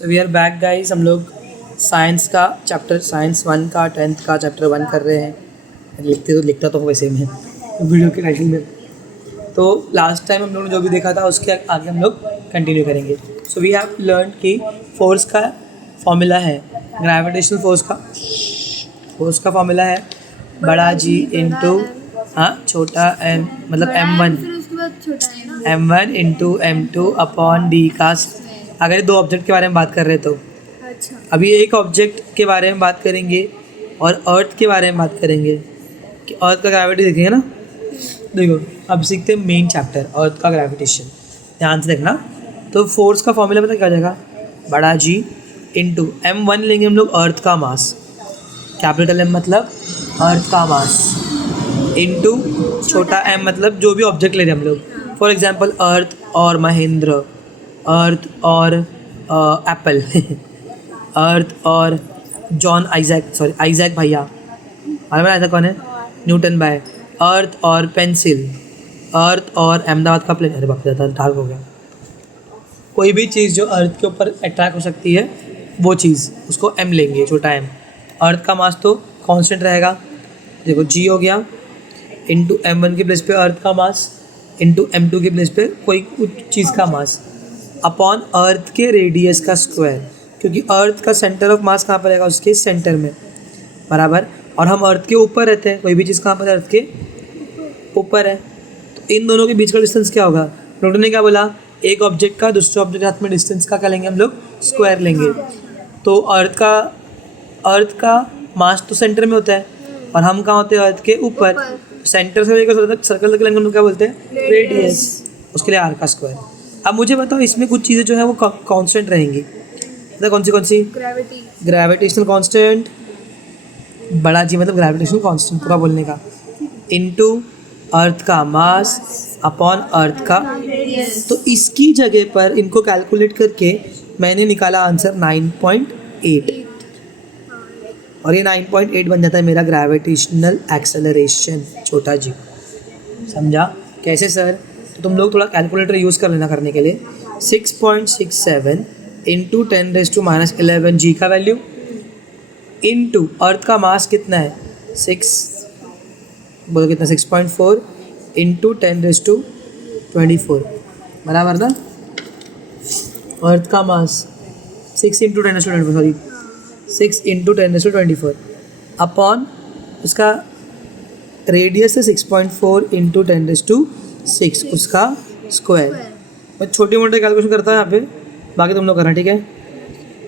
So we are back guys. हम लोग science का चैप्टर साइंस 1 का 10th का चैप्टर 1 कर रहे हैं। लिखता तो वैसे में वीडियो के टाइटल में। तो लास्ट टाइम हम लोगों ने जो भी देखा था उसके आगे हम लोग कंटिन्यू करेंगे। सो वी हैव लर्न कि फोर्स का फॉर्मूला है, ग्रेविटेशनल फोर्स का फॉर्मूला है बड़ा जी इंटू छोटा एम मतलब m1 into m2 upon D का। अगर दो ऑब्जेक्ट के बारे में बात कर रहे तो अच्छा। अभी एक ऑब्जेक्ट के बारे में बात करेंगे और अर्थ के बारे में बात करेंगे कि अर्थ का ग्रेविटी देखेंगे ना। देखो अब सीखते हैं मेन चैप्टर अर्थ का ग्रेविटेशन। ध्यान से देखना। तो फोर्स का फॉर्मूला पता क्या हो जाएगा, बड़ा जी इंटू m1 लेंगे हम लोग अर्थ का मास, कैपिटल M मतलब अर्थ का मास, इंटू छोटा m मतलब जो भी ऑब्जेक्ट ले रहे हैं हम लोग। फॉर एग्जांपल अर्थ और महेंद्र, अर्थ और एप्पल अर्थ और जॉन आइजैक भैया। मालूम है आइजैक कौन है? न्यूटन भाई। अर्थ और पेंसिल, अर्थ और अहमदाबाद का प्लेन। अरे बाप रे ज़्यादा डार्क हो गया। कोई भी चीज़ जो अर्थ के ऊपर अट्रैक्ट हो सकती है वो चीज़, उसको m लेंगे, छोटा m। अर्थ का मास तो कांस्टेंट रहेगा। देखो g हो गया इंटू m1 के प्लेस पे अर्थ का मास इंटू m2 के प्लेस पे कोई चीज़ का मास अपॉन अर्थ के रेडियस का स्क्वायर, क्योंकि अर्थ का सेंटर ऑफ मास कहाँ पर रहेगा, उसके सेंटर में, बराबर। और हम अर्थ के ऊपर रहते हैं, कोई भी चीज़ कहाँ पर अर्थ के ऊपर है। तो इन दोनों के बीच का डिस्टेंस क्या होगा? न्यूटन ने क्या बोला, एक ऑब्जेक्ट का दूसरे ऑब्जेक्ट के हाथ में डिस्टेंस का क्या लेंगे हम लोग, स्क्वायर लेंगे। तो अर्थ का मास तो सेंटर में होता है और हम कहाँ होते हैं, अर्थ के ऊपर। सेंटर से लेकर सर्कल तक लेंगे हम लोग क्या बोलते हैं, रेडियस। उसके लिए आर का स्क्वायर। अब मुझे बताओ इसमें कुछ चीज़ें जो है वो कांस्टेंट रहेंगी। मतलब कौन सी? ग्रेविटेशनल कांस्टेंट, बड़ा जी मतलब ग्रेविटेशनल कांस्टेंट पूरा बोलने का, इनटू अर्थ का मास अपॉन अर्थ का। तो इसकी जगह पर इनको कैलकुलेट करके मैंने निकाला आंसर 9.8 और ये 9.8 बन जाता है मेरा ग्रेविटेशनल एक्सेलरेशन, छोटा जी। समझा कैसे सर? तो तुम लोग थोड़ा कैलकुलेटर यूज़ कर लेना करने के लिए। 6.67 इंटू 10⁻⁻11 जी का वैल्यू इंटू अर्थ का मास कितना है, 6 बोलो कितना, 6.4 इंटू 10⁻24 बराबर ना। अर्थ का मास 6 इंटू 10⁻24 अपॉन उसका रेडियस है 6.4 इंटू 10⁻6 उसका स्क्वायर। मैं छोटे मोटे कैलकुलेशन करता है यहाँ पे, बाकी तुम लोग करना, ठीक है।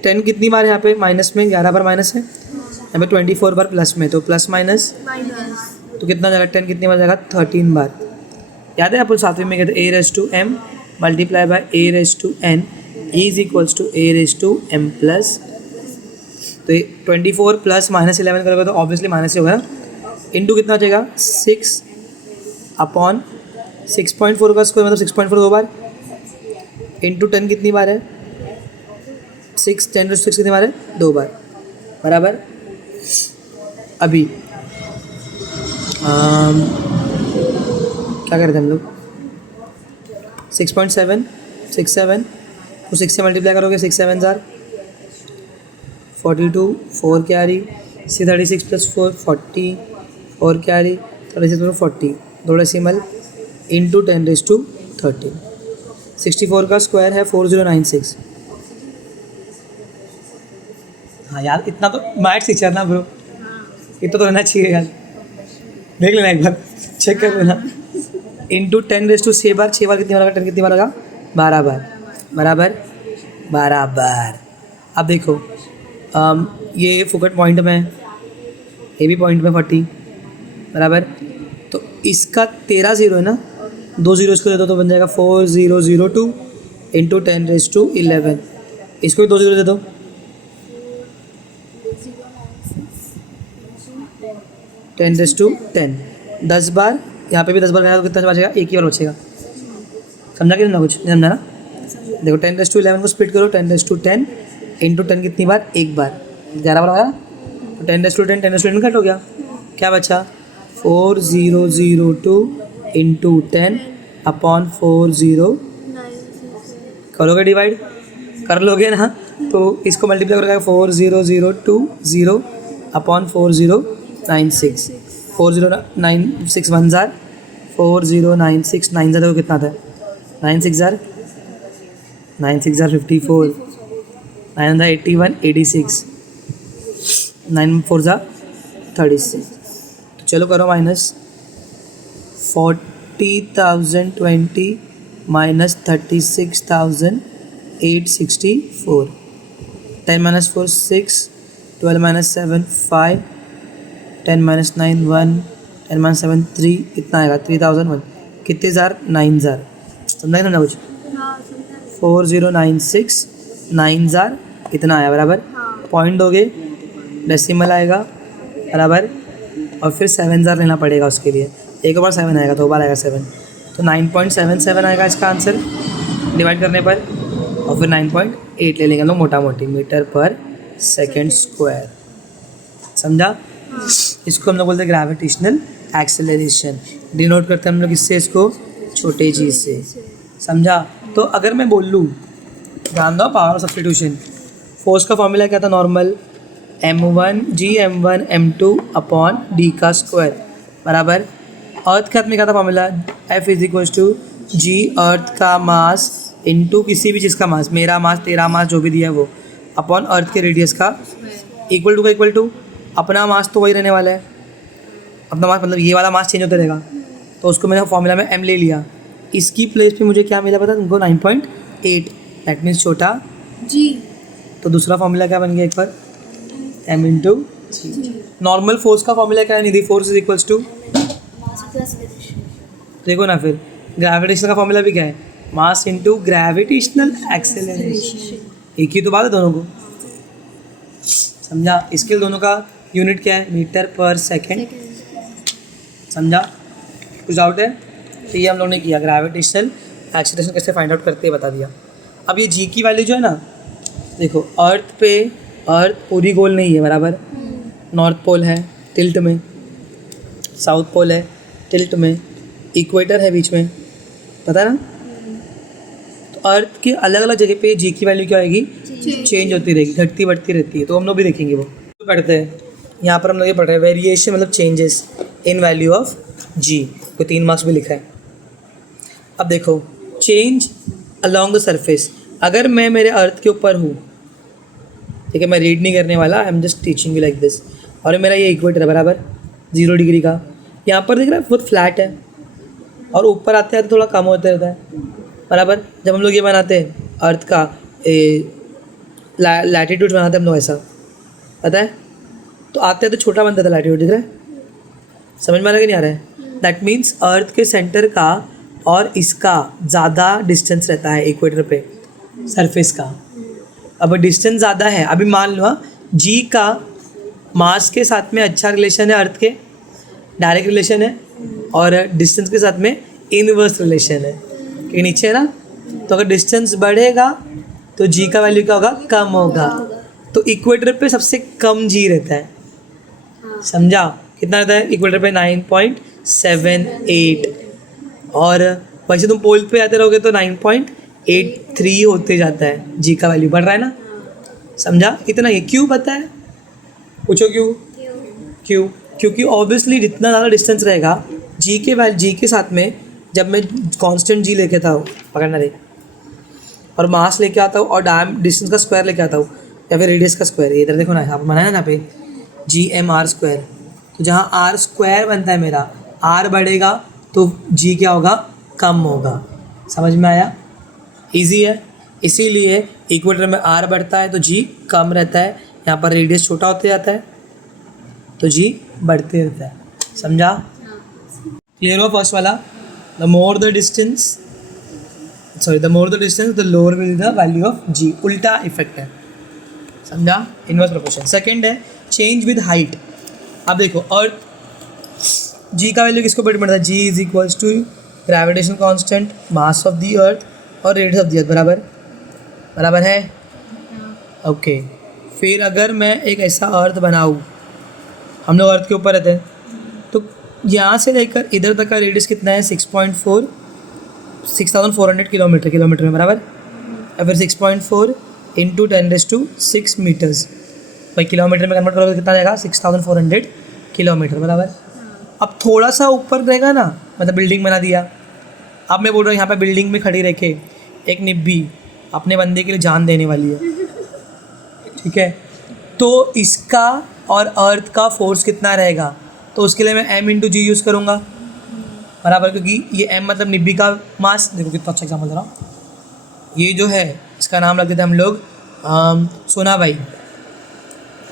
10 कितनी बार है यहाँ पे, माइनस में 11 बार माइनस है, यहाँ पे 24 बार प्लस में, तो प्लस माइनस तो कितना जाएगा, 10 कितनी बार जाएगा, 13 बार। याद है अपन सातवें में कहते a⁻m multiply by a⁻n is equals to a⁻m plus. तो 24 प्लस -11 करोगे तो ऑब्वियसली माइनस ही होगा ना। इंटू कितना जाएगा, 6 अपॉन 6.4 का स्क्वायर मतलब 6.4 दो बार, इंटू 10 कितनी बार है, 6 10⁻6 कितनी बार है, 2 बार, बराबर। अभी क्या करते हैं हम लोग, 6.7 को 6 से मल्टीप्लाई करोगे, 6 7 जार 42, 4 क्या आ रही, 36 प्लस 4 40, 4 क्या आ रही, 36 प्लस 40 दो डेसिमल इंटू 10⁻13। 64 का स्क्वायर है 4096। हाँ यार इतना तो मैथ टीचर ना ब्रो, इतना तो रहना चाहिए यार। देख लेना एक बार, चेक कर लेना। इंटू 10⁻6 बार, 6 बार कितनी बार होगा, 10 कितनी बार होगा, 12 बार, बराबर। अब देखो ये फोकट पॉइंट में है, ये भी पॉइंट में 40 बराबर। तो इसका 13 0 है ना, 2 0 इसको दे दो तो बन जाएगा 4002 इंटू 10⁻11। इसको भी 2 0 दे दो, 10⁻10 10 बार, यहाँ पे भी 10 बार गया तो कितना बचेगा, एक ही बार बचेगा। समझा कि नहीं, कुछ नहीं समझा ना। देखो 10⁻11 को स्प्लिट करो, 10⁻10 इंटू 10 कितनी बार, एक बार, 11 बार होगा। तो 10⁻10 कट हो गया, क्या बचा, 4002 इंटू 10 अपॉन 40। करोगे डिवाइड, कर लोगे ना, तो इसको मल्टीप्लाई करोगे 40,020 अपॉन 4096, 4096 1 जार 4096 9 जार कितना आता है 9 जार 54 9 81 86 9 4 जार 36। तो चलो करो minus 40,020 minus 36,864 10 minus 4 6 12 minus 7 5 10 minus 9 1 10 minus 7 3 इतना आएगा 3001 कितने जार 9 जार समझा ना कुछ 4096 9 जार इतना आया बराबर पॉइंट दोगे डेसिमल आएगा बराबर और फिर 7 जार लेना पड़ेगा उसके लिए एक बार 7 आएगा 2 बार आएगा 7 तो 9.77 आएगा इसका आंसर डिवाइड करने पर और फिर 9.8 ले लेंगे हम लोग मोटा मोटी मीटर पर सेकेंड स्क्वायर समझा। इसको हम लोग बोलते हैं ग्रेविटेशनल एक्सेलरेशन डिनोट करते हैं हम लोग इससे इसको छोटे जी से समझा। तो अगर मैं बोल लूँ ध्यान दो पावर ऑफ सब्स्टिट्यूशन फोर्स का फॉर्मूला क्या था normal m1 g m2 upon D का स्क्वायर बराबर अर्थ के हाथ में क्या था formula F is equal to G earth का मास इनटू किसी भी चीज़ का मास मेरा मास तेरा मास जो भी दिया है वो अपॉन अर्थ के रेडियस का इक्वल टू अपना मास तो वही रहने वाला है अपना मास मतलब ये वाला मास चेंज होता रहेगा तो उसको मैंने फॉर्मूला में m ले लिया इसकी प्लेस पे मुझे क्या मिला पता तुमको 9.8 दैट मीन्स छोटा जी तो दूसरा फॉर्मूला क्या बन गया एक बार m इंटू जी नॉर्मल फोर्स का फॉर्मूला क्या है निधि फोर्स इज इक्वल्स टू देखो ना फिर ग्रेविटेशन का फॉर्मूला भी क्या है मास इनटू ग्रेविटेशनल एक्सेलरेशन एक ही तो बात है दोनों को समझा। इसके दोनों का यूनिट क्या है मीटर पर सेकेंड समझा। कुछ डाउट है तो ये हम लोग ने किया ग्रेविटेशनल एक्सेलरेशन कैसे फाइंड आउट करते बता दिया। अब ये जी की वैल्यू जो है ना देखो अर्थ पूरी गोल नहीं है बराबर नॉर्थ पोल है टिल्ट में साउथ पोल है टिल्ट में इक्वेटर है बीच में पता है ना तो अर्थ के अलग अलग जगह पे जी की वैल्यू क्या आएगी चेंज होती रहेगी घटती बढ़ती रहती है तो हम लोग भी देखेंगे वो तो करते हैं यहाँ पर हम लोग ये पढ़ रहे हैं वेरिएशन मतलब चेंजेस इन वैल्यू ऑफ जी को 3 मार्क्स में लिखा है। अब देखो चेंज अलॉन्ग द सरफेस अगर मैं मेरे अर्थ के ऊपर हूँ ठीक है मैं रीड नहीं करने वाला I am just teaching you like this और मेरा ये इक्वेटर है बराबर 0 डिग्री का यहाँ पर दिख रहा है बहुत फ्लैट है और ऊपर आते आते थोड़ा कम होता रहता है बराबर। जब हम लोग ये बनाते हैं अर्थ का लैटिट्यूड बनाते हैं हम लोग ऐसा पता है तो आते हैं तो छोटा बनता था लैटिट्यूड दिख रहा है समझ में आ रहा है कि नहीं आ रहा है दैट मीन्स अर्थ के सेंटर का और इसका ज़्यादा डिस्टेंस रहता है इक्वेटर पे सरफेस का। अब डिस्टेंस ज़्यादा है अभी मान लो जी का मास के साथ में अच्छा रिलेशन है अर्थ के डायरेक्ट रिलेशन है और डिस्टेंस के साथ में इनवर्स रिलेशन है कि नीचे है ना तो अगर डिस्टेंस बढ़ेगा तो जी का वैल्यू क्या होगा कम होगा तो इक्वेटर पे सबसे कम जी रहता है समझा। कितना रहता है इक्वेटर पे 9.78 और वैसे तुम पोल पे आते रहोगे तो 9.83 होते जाता है जी का वैल्यू बढ़ रहा है ना समझा। इतना ये क्यों पता है पूछो क्यों क्योंकि ऑब्वियसली जितना ज़्यादा डिस्टेंस रहेगा जी के साथ में जब मैं कांस्टेंट जी लेके आता हूँ पकड़ना रे और मास लेके आता हूँ और डिस्टेंस का स्क्वायर लेके आता हूँ या फिर रेडियस का स्क्वायर इधर देखो ना यहाँ पर बनाया ना यहाँ पे GMR² तो जहाँ R स्क्वायर बनता है मेरा R बढ़ेगा तो जी क्या होगा कम होगा समझ में आया इजी है। इसीलिए इक्वेटर में R बढ़ता है तो जी कम रहता है यहाँ पर रेडियस छोटा होते जाता है तो जी बढ़ते रहता है समझा। क्लियर हो फर्स्ट वाला the more the distance the lower will the value of G उल्टा इफेक्ट है समझा इनवर्स प्रोपोर्शन। सेकंड है चेंज विद हाइट। अब देखो अर्थ जी का वैल्यू किसको बढ़ता है G is equals to gravitation constant mass of the earth और रेडियस ऑफ द अर्थ बराबर है ओके। फिर अगर मैं एक ऐसा अर्थ बनाऊँ हम लोग अर्थ के ऊपर रहते हैं तो यहाँ से लेकर इधर तक का रेडियस कितना है 6,400 किलोमीटर में बराबर या फिर 6.4 इंटू 10⁶ मीटर्स। भाई किलोमीटर में कन्वर्ट करोगे कितना जाएगा? 6400 किलोमीटर बराबर। अब थोड़ा सा ऊपर रहेगा ना, मतलब बिल्डिंग बना दिया। अब मैं बोल रहा हूँ यहाँ पे बिल्डिंग में खड़ी रह के एक निब्बी अपने बंदे के लिए जान देने वाली है, ठीक है, तो इसका और अर्थ का फोर्स कितना रहेगा? तो उसके लिए मैं m इंटू जी यूज़ करूँगा बराबर, क्योंकि ये m मतलब निब्बी का मास। देखो कितना अच्छा एग्जाम्पल दे रहा हूँ। ये जो है इसका नाम रख देते हैं हम लोग सोना भाई,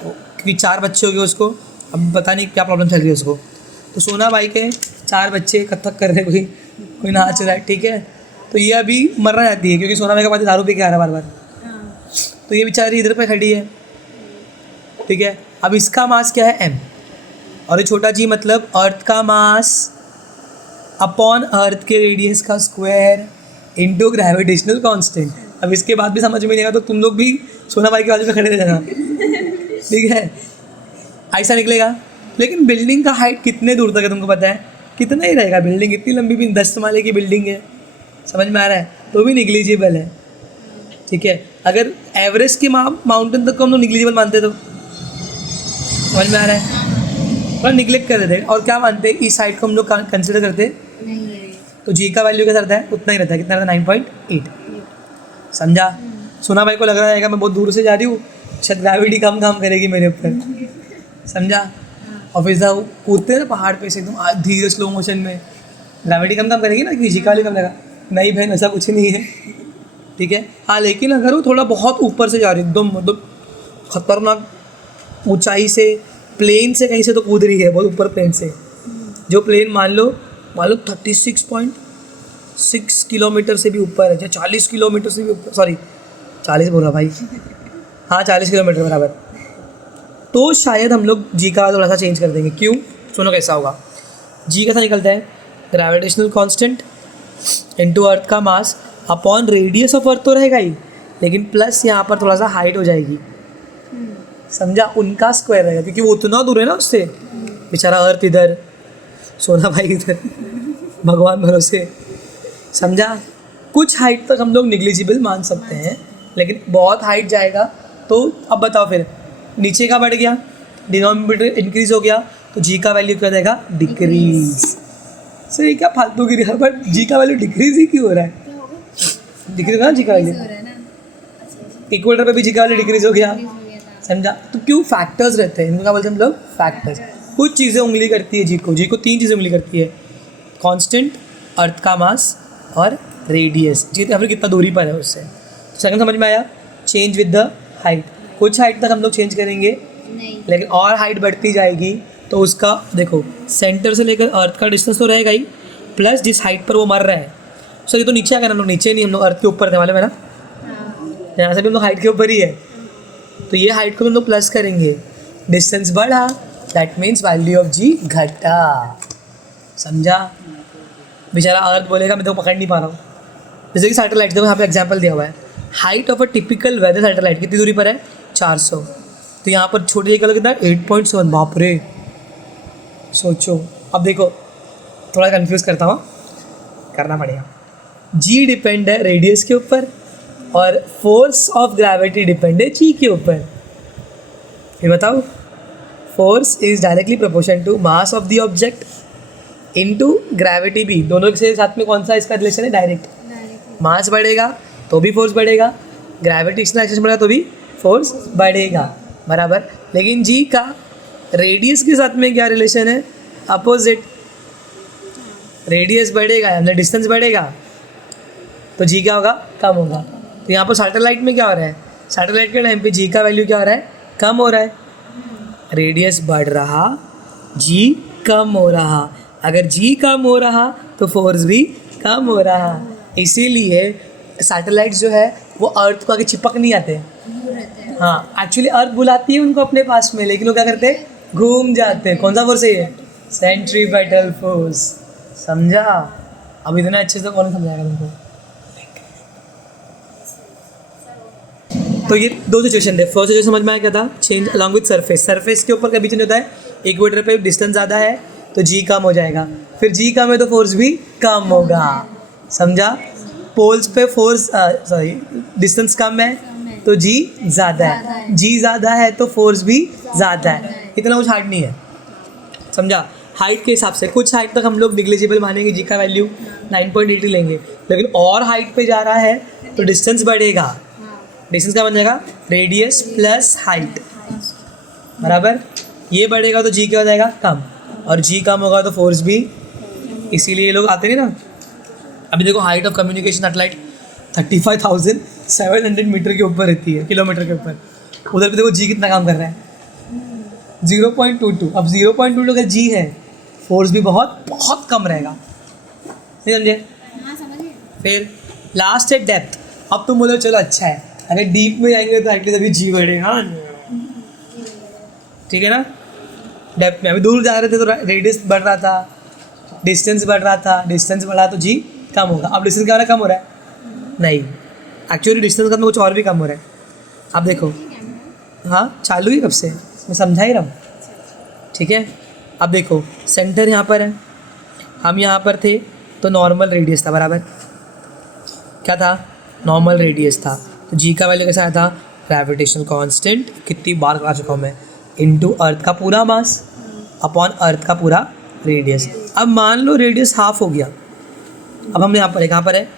क्योंकि 4 बच्चे हो गए उसको, अब पता नहीं क्या प्रॉब्लम चल रही है उसको। तो सोना भाई के 4 बच्चे कथक कर रहे, कोई नाच रहा है, ठीक है। तो ये अभी मरना जाती है क्योंकि सोना भाई का पास दारू पी के आ रहा है बार बार, तो ये बेचारी इधर पे खड़ी है, ठीक है। अब इसका मास क्या है? m, और ये छोटा जी मतलब अर्थ का मास अपॉन अर्थ के रेडियस का स्क्वायर इंटू ग्रेविटेशनल कांस्टेंट। अब इसके बाद भी समझ में नहीं आएगा तो तुम लोग भी सोना भाई के बाजू में खड़े रह जाना, ठीक है, ऐसा निकलेगा। लेकिन बिल्डिंग का हाइट कितने दूर तक है तुमको पता है? कितना ही रहेगा? बिल्डिंग इतनी लंबी भी 10 माले की बिल्डिंग है, समझ में आ रहा है? तो भी निग्लिजिबल है, ठीक है। अगर एवरेस्ट के माउंटेन तक को हम लोग निग्लिजिबल मानते तो समझ में आ रहा है, पर निग्लेक्ट कर देते हैं। और क्या मानते हैं? इस हाइट को हम लोग कंसिडर करते नहीं, तो जी का वैल्यू क्या रहता है? उतना ही रहता है। कितना रहता है? 9.8। समझा? सोना भाई को लग रहा है मैं बहुत दूर से जा रही हूँ, शायद ग्रेविटी कम काम करेगी मेरे ऊपर, समझा। और फिर साहब कूदते हैं ना पहाड़ पे से एकदम धीरे स्लो मोशन में, ग्रेविटी कम काम करेगी ना, कि जी का वैल्यू कम लगा? नहीं बहन, ऐसा कुछ नहीं है, ठीक है। हाँ, लेकिन अगर वो थोड़ा बहुत ऊपर से जा रही है, एकदम मतलब खतरनाक ऊंचाई से, प्लेन से कहीं से तो कूद रही है, बहुत ऊपर प्लेन से, जो प्लेन मान लो 36.6 किलोमीटर से भी ऊपर है, या 40 किलोमीटर से भी ऊपर, सॉरी 40 बोला भाई, हाँ 40 किलोमीटर बराबर, तो शायद हम लोग जी का थोड़ा सा चेंज कर देंगे। क्यों? सुनो कैसा होगा। जी कैसा निकलता है? ग्रेविटेशनल कांस्टेंट इनटू अर्थ का mass upon radius of earth तो रहेगा ही, लेकिन प्लस यहाँ पर थोड़ा सा हाइट हो जाएगी, समझा, उनका स्क्वायर रहेगा, क्योंकि वो उतना दूर है ना उससे, बेचारा अर्थ इधर, सोना भाई इधर, भगवान भरोसे, समझा। कुछ हाइट तक हम लोग निग्लिजिबल मान सकते हैं, लेकिन बहुत हाइट जाएगा तो अब बताओ फिर नीचे का बढ़ गया, डिनोमिनेटर इंक्रीज हो गया, तो जी का वैल्यू क्या देगा? डिक्रीज। सही क्या फालतू की, बट जी का वैल्यू डिक्रीज ही क्यों हो रहा है? डिक्रीज ना जी का वैल्यू, इक्वेटर पे भी जी का वैल्यू डिक्रीज हो गया, समझा। तो क्यों? फैक्टर्स रहते हैं, इनको क्या बोलते हैं हम लोग? फैक्टर्स। कुछ चीज़ें उंगली करती है जी को 3 चीज़ें उंगली करती है, कांस्टेंट, अर्थ का मास और रेडियस, जी या फिर कितना दूरी पर है उससे। तो सेकंड समझ में आया? Change with the height. कुछ हाइट तक हम लोग चेंज करेंगे नहीं, लेकिन और हाइट बढ़ती जाएगी तो उसका देखो सेंटर से लेकर अर्थ का डिस्टेंस तो रहेगा ही, प्लस जिस हाइट पर वो मर रहा है। सो ये तो नीचे आ गया ना, हम लोग नीचे नहीं, हम लोग अर्थ के ऊपर थे वाले में ना, यहाँ से भी हम लोग हाइट के ऊपर ही है, तो ये हाइट को हम लोग प्लस करेंगे, डिस्टेंस बढ़ा, दैट मीन्स वैल्यू ऑफ जी घटा, समझा। बेचारा अर्थ बोलेगा मैं तो पकड़ नहीं पा रहा हूँ। जैसे कि सैटेलाइट, देखो यहाँ पे एग्जांपल दिया हुआ है, height of a typical weather satellite कितनी दूरी पर है? 400, तो यहाँ पर छोटी जगह कितना? 8.7, बाप रे, सोचो। अब देखो थोड़ा कंफ्यूज करता हूँ, करना पड़ेगा। जी डिपेंड है रेडियस के ऊपर और फोर्स ऑफ ग्रेविटी डिपेंड है जी के ऊपर। ये बताओ, force is directly proportion to mass of the object into gravity भी, दोनों के साथ में कौन सा इसका रिलेशन है? डायरेक्ट। मास बढ़ेगा तो भी फोर्स बढ़ेगा, ग्रेविटेशनल एक्सेलरेशन बढ़ेगा तो भी फोर्स बढ़ेगा, बराबर। लेकिन जी का रेडियस के साथ में क्या रिलेशन है? अपोजिट। रेडियस बढ़ेगा मतलब डिस्टेंस बढ़ेगा तो जी क्या होगा? कम होगा। तो यहाँ पर सैटेलाइट में क्या हो रहा है? सैटेलाइट के टाइम पे जी का वैल्यू क्या हो रहा है? कम हो रहा है। रेडियस बढ़ रहा, जी कम हो रहा। अगर जी कम हो रहा तो फोर्स भी कम हो रहा। इसीलिए सैटेलाइट जो है वो अर्थ को आगे चिपक नहीं आते। हाँ, एक्चुअली अर्थ बुलाती है उनको अपने पास में, लेकिन वो क्या करते हैं? घूम जाते हैं। कौन सा फोर्स है ये? सेंट्रीपेटल फोर्स, समझा। अब इतना अच्छे से कौन समझाएगा तुमको? तो ये दो सिचुएशन थे। फर्स्ट सिचुएशन समझ में आया क्या था? Change along with surface. Surface के ऊपर कभी चेंज होता है, इक्वेटर पे डिस्टेंस ज़्यादा है तो जी कम हो जाएगा, फिर जी कम है तो फोर्स भी कम होगा, समझा। पोल्स पे फोर्स डिस्टेंस कम है तो जी ज़्यादा है, जी ज़्यादा है तो फोर्स भी ज़्यादा है। इतना कुछ हार्ड नहीं है, समझा। हाइट के हिसाब से कुछ हाइट तक हम लोग निग्लिजिबल मानेंगे, जी का वैल्यू 9.8 लेंगे, लेकिन और हाइट पे जा रहा है तो डिस्टेंस बढ़ेगा। डिस्टेंस क्या बन जाएगा, रेडियस प्लस हाइट, बराबर। ये बढ़ेगा तो जी क्या हो जाएगा, कम, और जी कम होगा तो फोर्स भी। इसीलिए ये लोग आते नहीं ना। अभी देखो height of communication satellite 35,700 metre के ऊपर रहती है, किलोमीटर के ऊपर। उधर भी देखो जी कितना काम कर रहा है, 0.22। अब 0.22 अगर जी है, फोर्स भी बहुत बहुत कम रहेगा, नहीं समझे। फिर लास्ट है डेप्थ। अब तुम बोलो चलो अच्छा है, अगर डीप में जाएंगे तो एटलीस्ट अभी जी बढ़ेगा, ठीक है ना। डेप्थ में अभी दूर जा रहे थे तो रेडियस बढ़ रहा था, डिस्टेंस बढ़ रहा था, डिस्टेंस बढ़ा तो जी कम होगा। अब डिस्टेंस क्या हो रहा है, कम हो रहा है, नहीं, एक्चुअली डिस्टेंस कम, कुछ और भी कम हो रहा है। अब देखो, हाँ चालू ही कब से, मैं समझा ही रहा हूँ, ठीक है। अब देखो सेंटर यहाँ पर है, हम यहाँ पर थे तो नॉर्मल रेडियस था, बराबर। क्या था, नॉर्मल रेडियस था। तो जी का वैल्यू कैसा आया था, ग्रेविटेशनल कांस्टेंट, कितनी बार करा चुका हूँ मैं, इनटू अर्थ का पूरा मास अपॉन अर्थ का पूरा रेडियस। अब मान लो रेडियस हाफ हो गया, अब हम यहाँ पर है, कहाँ पर है,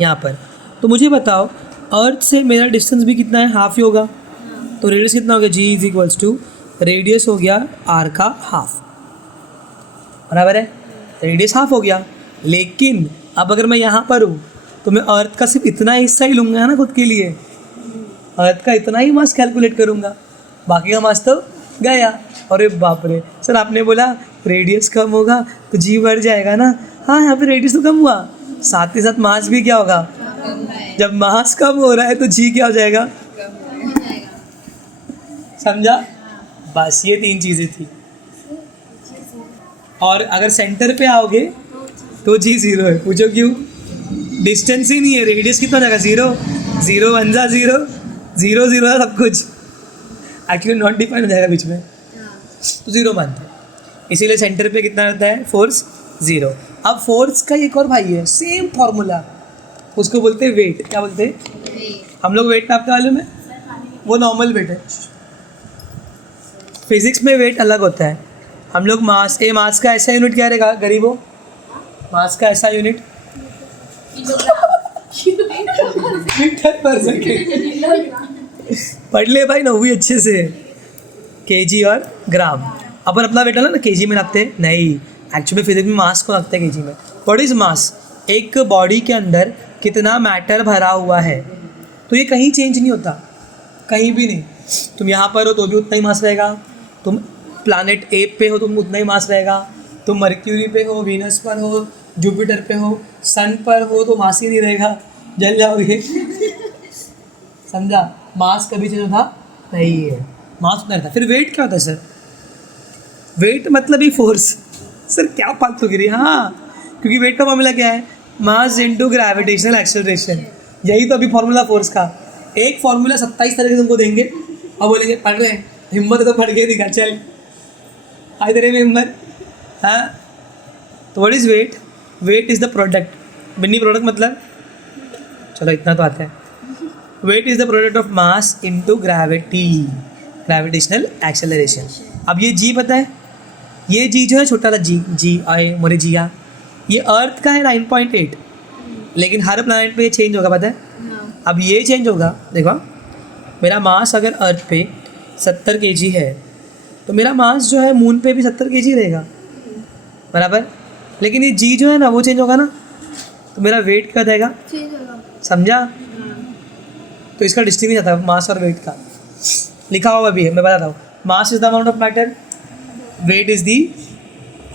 यहाँ पर। तो मुझे बताओ अर्थ से मेरा डिस्टेंस भी कितना है, हाफ ही होगा। तो रेडियस कितना हो गया, जी इज इक्वल्स टू रेडियस हो गया आर का हाफ, बराबर है। रेडियस हाफ हो गया, लेकिन अब अगर मैं यहाँ पर हूँ तो मैं अर्थ का सिर्फ इतना हिस्सा ही लूँगा ना खुद के लिए, अर्थ का इतना ही मास कैलकुलेट करूँगा, बाकी का मास तो गया। अरे बाप रे सर, आपने बोला रेडियस कम होगा तो जी बढ़ जाएगा ना। हाँ, यहाँ पे रेडियस तो कम हुआ, साथ के साथ मास भी क्या होगा, जब मास कम हो रहा है तो जी क्या हो जाएगा, समझा। बस ये 3 चीज़ें थी। और अगर सेंटर पे आओगे तो जी 0 है, पूछो क्यों, डिस्टेंस ही नहीं है, रेडियस कितना हो जाएगा, 0, 0 1 जा 0, 0 0 है सब कुछ, एक्चुअली नॉट डिफाइन हो जाएगा बीच में, तो 0 मानते हैं। इसीलिए सेंटर पे कितना रहता है, फोर्स 0। अब फोर्स का एक और भाई है, सेम फॉर्मूला, उसको बोलते हैं वेट। क्या बोलते हैं हम लोग, वेट नापने वाले में, वो नॉर्मल वेट है। फिजिक्स में वेट अलग होता है, हम लोग मास, मास का ऐसा यूनिट क्या रहेगा गरीबों, मास का ऐसा यूनिट मीटर पर सेकेंड। पढ़ ले भाई 9वीं अच्छे से, केजी और ग्राम। अपन अपना वेट ना केजी में नापते हैं, नहीं, एक्चुअली फिजिक्स में मास को नापते हैं केजी में। व्हाट इज मास, एक बॉडी के अंदर कितना मैटर भरा हुआ है, तो ये कहीं चेंज नहीं होता, कहीं भी नहीं। तुम यहाँ पर हो तो भी उतना ही मास रहेगा, तुम प्लैनेट ए पे हो तुम उतना ही मास रहेगा, तुम मर्क्यूरी पे हो, वीनस पर हो, जुपिटर पे हो, सन पर हो तो मास ही नहीं रहेगा, जल जाओगे। समझा, मास कभी चेंज होता नहीं है, मास उतना रहता। फिर वेट क्या होता है सर, वेट मतलब ही फोर्स। सर क्या फालतूगिरी, हाँ, क्योंकि वेट का फॉर्मूला क्या है, मास इनटू ग्रेविटेशनल एक्सेलरेशन, यही तो अभी फॉर्मूला फोर्स का। एक फॉर्मूला 27 तरह के तुमको देंगे और बोलेंगे पढ़ रहे हैं, हिम्मत है तो पढ़ के दिखा, चल आए तेरे में हिम्मत, हाँ। तो what is weight, weight is the product, बिन्नी प्रोडक्ट मतलब, चलो इतना तो आता है। Weight is the product of mass into gravity, gravitational acceleration. अब ये जी पता है, ये जी जो है छोटा सा जी, जी आए मोरे जिया, ये अर्थ का है 9.8, लेकिन हर प्लैनेट पे ये चेंज होगा, पता है। अब ये चेंज होगा, देखो मेरा मास अगर अर्थ पे 70 kg है तो मेरा मास जो है मून पे भी 70 kg रहेगा, बराबर। लेकिन ये जी जो है ना वो चेंज होगा ना, तो मेरा वेट क्या जाएगा, समझा। तो इसका डिस्टिंक्शन आता है मास और वेट का, लिखा हुआ भी है, मैं बताता हूँ। Mass is the amount of matter, weight is the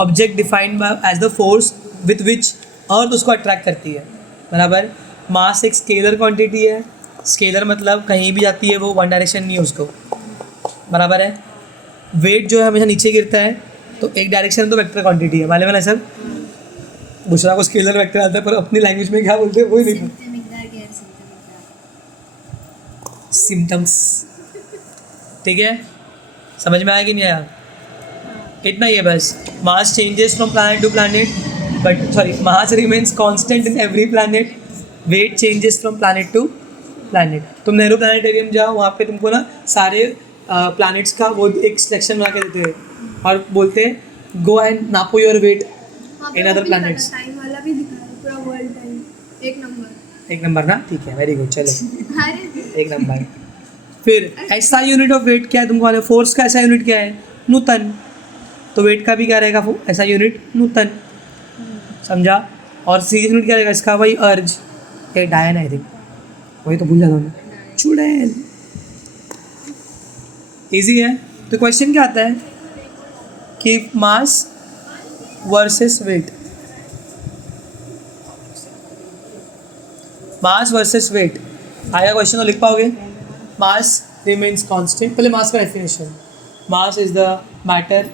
object defined as the force with which earth उसको अट्रैक्ट करती है, बराबर। मास एक स्केलर क्वांटिटी है, स्केलर मतलब कहीं भी जाती है वो, वन डायरेक्शन नहीं है उसको, बराबर है। वेट जो है हमेशा नीचे गिरता है, तो एक डायरेक्शन तो वेक्टर क्वांटिटी है, मालूम है ना सब। दूसरा को स्केलर वेक्टर आता है, पर अपनी लैंग्वेज में क्या बोलते हैं वो ही नहीं, सिम्टम्स, ठीक है। समझ में आया कि नहीं आया, इतना ही है बस। Mass changes from planet to planet, but sorry, mass remains constant in every planet, weight changes from planet to planet. तुम नेहरू प्लानिटेरियम जाओ, वहाँ पे तुमको ना सारे प्लैनेट्स का वो एक सिलेक्शन बना के देते हैं और बोलते हैं गो एंड नापो your weight in other planets. Time वाला भी दिखा रहा है, पूरा वर्ल्ड टाइम एक नंबर। एक नंबर ना, ठीक है, वेरी गुड, चलो अरे एक नंबर। फिर ऐसा यूनिट ऑफ वेट क्या है तुमको मालूम? फोर्स का ऐसा यूनिट क्या है? न्यूटन। तो वेट का भी क्या रहेगा ऐसा यूनिट? न्यूटन। समझा? और सीरीज यूनिट क्या रहेगा इसका? वही अर्ज, ये डायन आई थिंक, वही तो भूल जाता हूँ मैं, चुड़ैल। इजी है। तो क्वेश्चन क्या आता है कि mass versus weight, mass versus weight आएगा क्वेश्चन, तो लिख पाओगे? Mass remains constant. पहले मास का definition, mass is the matter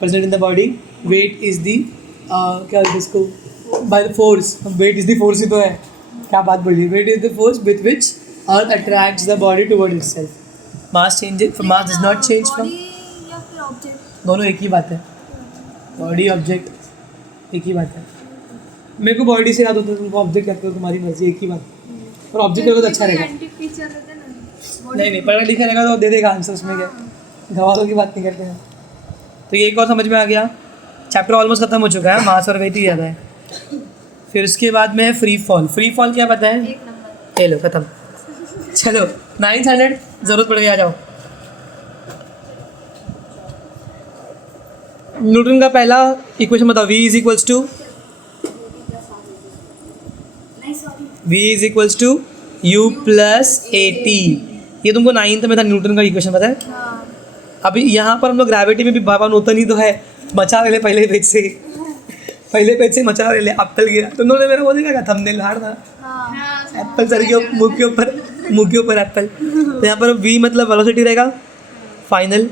present in the body, weight is the क्या बोलते हैं इसको, by the force, weight is the force ही तो है, क्या बात बोली, weight is the force with which earth attracts the body toward itself. Mass changes, mass does not change from, या फिर ऑब्जेक्ट, दोनों एक ही बात है, बॉडी ऑब्जेक्ट एक ही बात है। मेरे को बॉडी से याद होता है, तुमको ऑब्जेक्ट याद करो, तुम्हारी मर्जी, एक ही बात। और ऑब्जेक्ट करो तो अच्छा रहेगा। एंटी फीचर रहते हैं ना, नहीं नहीं, पढ़ा लिखा रहेगा तो दे देगा आंसर, उसमें क्या, गवालों की बात नहीं करते हैं। तो ये एक और समझ में आ गया, चैप्टर ऑलमोस्ट खत्म हो चुका है, मास और वेट ही ज़्यादा है। फिर उसके बाद में है फ्री फॉल। फ्री फॉल क्या पता है? एक नंबर। ये लो खत्म। चलो 900 जरूरत पड़ गई, आ जाओ। न्यूटन का पहला इक्वेशन बताओ, v is equals to, v is equals to u plus A T. ये तुमको 9th में था न्यूटन का इक्वेशन, पता है? हाँ अभी यहाँ पर हम लोग ग्रेविटी में भी बाबा न्यूटन ही तो है, मचा रहे पहले पेज से, पहले पेज से मचा रहे। एप्पल गिरा, तुम लोगों ने मेरा वो देखा था, थंबनेल हार था, हाँ एप्पल सर के मुंह के ऊपर, मुंह के ऊपर एप्पल। तो यहाँ पर v मतलब वेलोसिटी रहेगा फाइनल।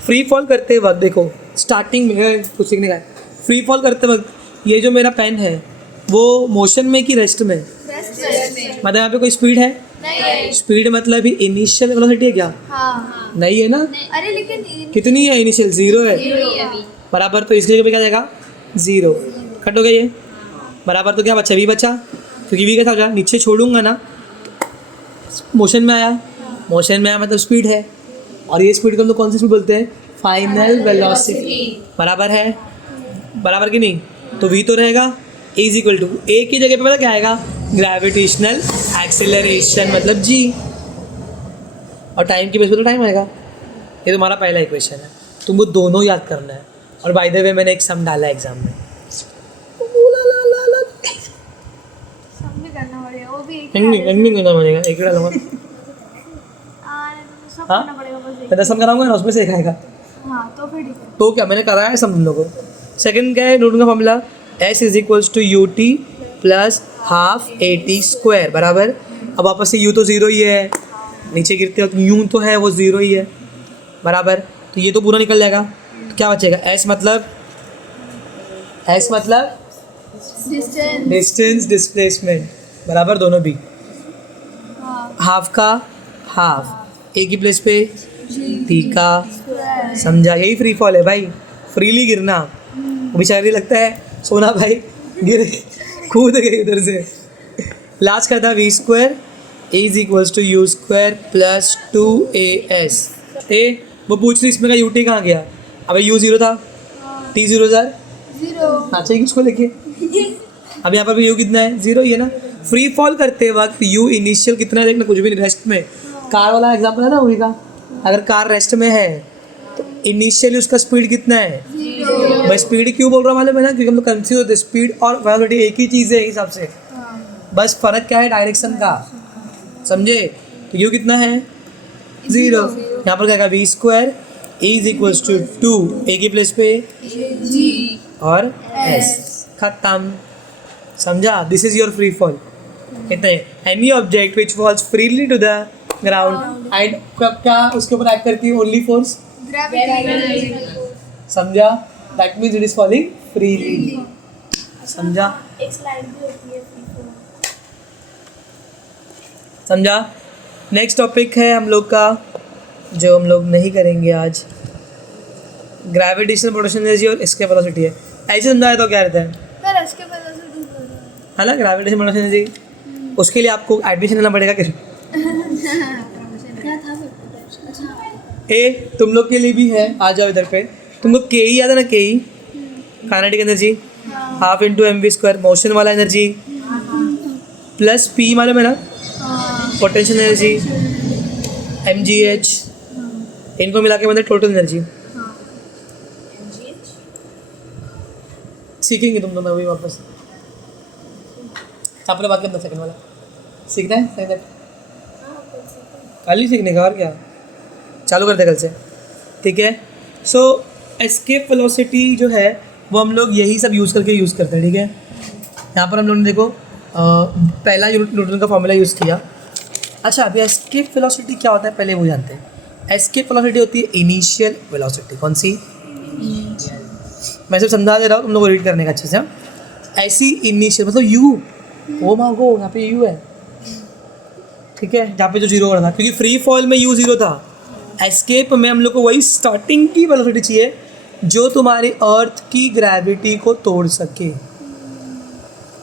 फ्री फॉल करते वक्त देखो, स्टार्टिंग में कुछ सीखने का है, फ्री फॉल करते वक्त ये जो मेरा पेन है वो मोशन में कि रेस्ट में? मतलब यहाँ पे कोई स्पीड है? नहीं। स्पीड मतलब ही इनिशियल वेलोसिटी है क्या? हाँ नहीं है ना? अरे लेकिन कितनी है इनिशियल? 0 है अभी बराबर, तो इसके जगह पे क्या जाएगा? 0। कट हो गया ये बराबर, तो क्या बचा? v बचा, क्योंकि v कैसा हो जाए, नीचे छोड़ूंगा ना, मोशन में आया, मोशन में आया मतलब स्पीड है, और ये स्पीड को हम लोग कौन सी स्पीड बोलते हैं? Final velocity. बराबर है, बराबर कि नहीं? तो v तो रहेगा इज इक्वल टू a की जगह पे पता क्या आएगा? ग्रेविटेशनल एक्सेलरेशन मतलब g, और टाइम की बेस पे तो टाइम आएगा। ये तुम्हारा पहला इक्वेशन है, तुमको दोनों याद करना है। और बाय द वे मैंने एक सम डाला एग्जाम में, सब में करना पड़ेगा, वो भी एक एंडिंग करना पड़ेगा, एक डालूंगा। सब हाँ? करना पड़ेगा बस एक। मैं 10 सम कराऊंगा ना, उसमें से एक आएगा। हाँ तो फिर ठीक है। तो क्या मैंने कराया है सब तुम लोगों को। सेकंड क्या है न्यूटन का formula? s is equals to U T plus half A T square बराबर। अब वापस से u तो 0 ही है, नीचे गिरते वक्त u तो है वो 0 ही है बराबर, तो ये तो पूरा निकल जाएगा। तो क्या बचेगा? s मतलब डिस्टेंस। डिस्टेंस डिस्प्लेसमेंट बराबर, दोनों भी हाँ हाफ का हाफ, ए की प्लेस पे टी का, स्क्वायर। समझा? यही फ्री फॉल है भाई, फ्रीली गिरना। बेचारी लगता है सोना भाई गिर कूद गई उधर से। लास्ट का था V square is equals to U square plus 2as। ए वो पूछ रही इसमें का यू टी कहाँ गया? अबे यू 0 था, टी 0 0 नाचेगी उसको लेके। अब यहाँ पर भी यू कितना है? 0 ही है ना। फ्री फॉल करते वक्त यू इनिशियल कितना है देखना, कुछ भी नहीं, रेस्ट में। कार वाला एग्जाम्पल है ना मूवी का, अगर कार रेस्ट में है तो इनिशियली उसका स्पीड कितना है? मैं स्पीड क्यों बोल रहा हूँ मालूम है ना, क्योंकि हम लोग कंफ्यूज होते हैं, स्पीड और वेलोसिटी एक ही चीज़ है एक हिसाब से, बस फर्क क्या है डायरेक्शन का, समझे? तो यू कितना है? 0। यहाँ पर क्या कहा? V square is equals to 2 A की प्लेस पे और s, खत्म, समझा? This is your free fall. कहते हैं any object which falls freely to the ground and क्या उसके ऊपर एक्ट करती है? ओनली फोर्स, समझा? That means it is falling freely, समझा? एक स्लाइड भी होती है free fall। समझा? नेक्स्ट टॉपिक है हम लोग का, जो हम लोग नहीं करेंगे आज, ग्रेविटेशनल पोटेंशियल एनर्जी और इसके वेलोसिटी है। ऐसे समझाया तो क्या रहता है? सर इसके वेलोसिटी बोल रहे हैं। है ना, ग्रेविटेशनल पोटेंशियल एनर्जी। उसके लिए आपको एडमिशन लेना पड़ेगा कि ए तुम लोग के लिए भी है, आ जाओ इधर पे। तुमको के ई याद है ना, K E kinetic energy half into M V square, motion वाला एनर्जी प्लस पी मालूम है ना, potential energy M G H, इनको मिला के मतलब टोटल एनर्जी। सीखेंगे तुम दोनों अभी वापस। आपने बात करना सेकंड वाला सीखना है, सेकंड कल ही सीखने का, और क्या चालू करते कल से, ठीक है। सो एस्केप वेलोसिटी जो है वो हम लोग यही सब यूज़ करके यूज़ करते हैं, ठीक है। यहाँ पर हम लोग ने देखो पहला न्यूटन का फॉर्मूला यूज़ किया। अच्छा, अभी एस्केप वेलोसिटी क्या होता है पहले वो जानते हैं। एस्केप वेलोसिटी होती है इनिशियल वेलोसिटी। कौन सी? मैं सिर्फ समझा दे रहा हूँ, तुम लोग को रीड करने का अच्छे से। ऐसी इनिशियल मतलब यू, वो मांगो यहाँ पे यू है, ठीक है, जहाँ पे जो जीरो हो रहा था, क्योंकि फ्री फॉल में यू जीरो था। एस्केप में हम लोग को वही स्टार्टिंग की वेलोसिटी चाहिए जो तुम्हारी अर्थ की ग्रेविटी को तोड़ सके,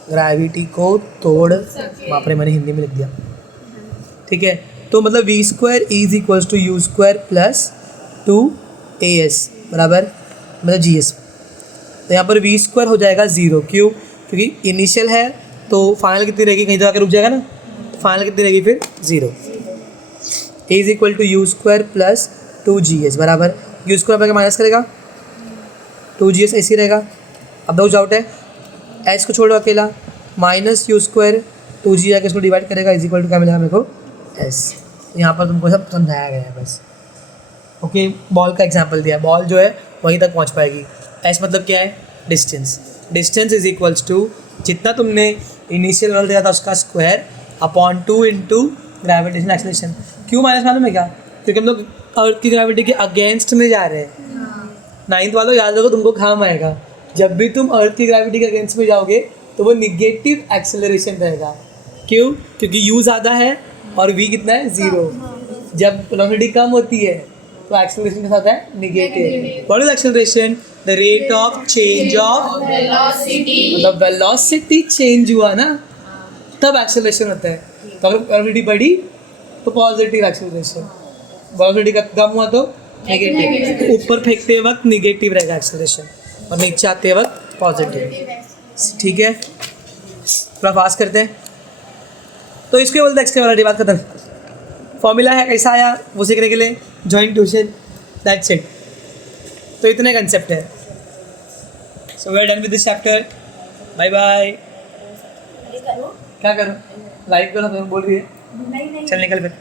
ग्रेविटी को तोड़, बाप रे मैंने हिंदी में लिख दिया, ठीक है। तो मतलब V square is equals to U square plus 2as बराबर मतलब जी एस। तो यहाँ पर वी स्क्वायर हो जाएगा ज़ीरो, क्यों? क्योंकि इनिशियल है तो फाइनल कितनी रहेगी, कहीं तो आकर रुक जाएगा ना, तो फाइनल कितनी रहेगी फिर zero. A is equal to U square plus 2gs बराबर, यू स्क्वायर पर माइनस करेगा 2gs ऐसे ही रहेगा। अब दो आउट है, एच को छोड़ो अकेला, माइनस यू स्क्वायर 2g आके इसको डिवाइड करेगा, इज इक्वल टू क्या मिलेगा मेरे को एस। यहाँ पर तुमको सब समझाया गया है बस, ओके। बॉल का एग्जांपल दिया, बॉल जो है वहीं तक पहुँच पाएगी। एस मतलब क्या है? Distance. Distance is equals to जितना तुमने इनिशियल लेवल दिया था उसका square upon 2 into gravitation acceleration. क्यों माइनस मालूम है क्या? क्योंकि हम लोग अर्थ की ग्रेविटी के अगेंस्ट में जा रहे हैं। 9th वालों याद रखो, तुमको काम आएगा। जब भी तुम अर्थ की ग्रेविटी के अगेंस्ट में जाओगे तो वो निगेटिव एक्सेलरेशन रहेगा। क्यों? क्योंकि यू ज़्यादा है और वी कितना है? ज़ीरो। जब वेलोसिटी कम होती है तो एक्सेलरेशन के साथ है negative. What is acceleration? The rate of change of velocity. मतलब वेलोसिटी चेंज हुआ ना तब एक्सेलरेशन होता है। तो अगर वेलोसिटी बढ़ी तो पॉजिटिव एक्सेलरेशन, वेलोसिटी का कम हुआ तो नेगेटिव। ऊपर फेंकते वक्त निगेटिव रहेगा एक्सेलरेशन और नीचे आते वक्त पॉजिटिव, ठीक है। थोड़ा फास्ट करते हैं। तो इसके बोलते हैं एक्सके वाला बात खत्म। फॉर्मूला है, कैसा आया वो सीखने के लिए जॉइंट ट्यूशन, दैट्स इट। तो इतने कंसेप्ट है। So we are done with this chapter, bye bye. क्या करो? लाइक करो, बोल रही है, चल निकल फिर।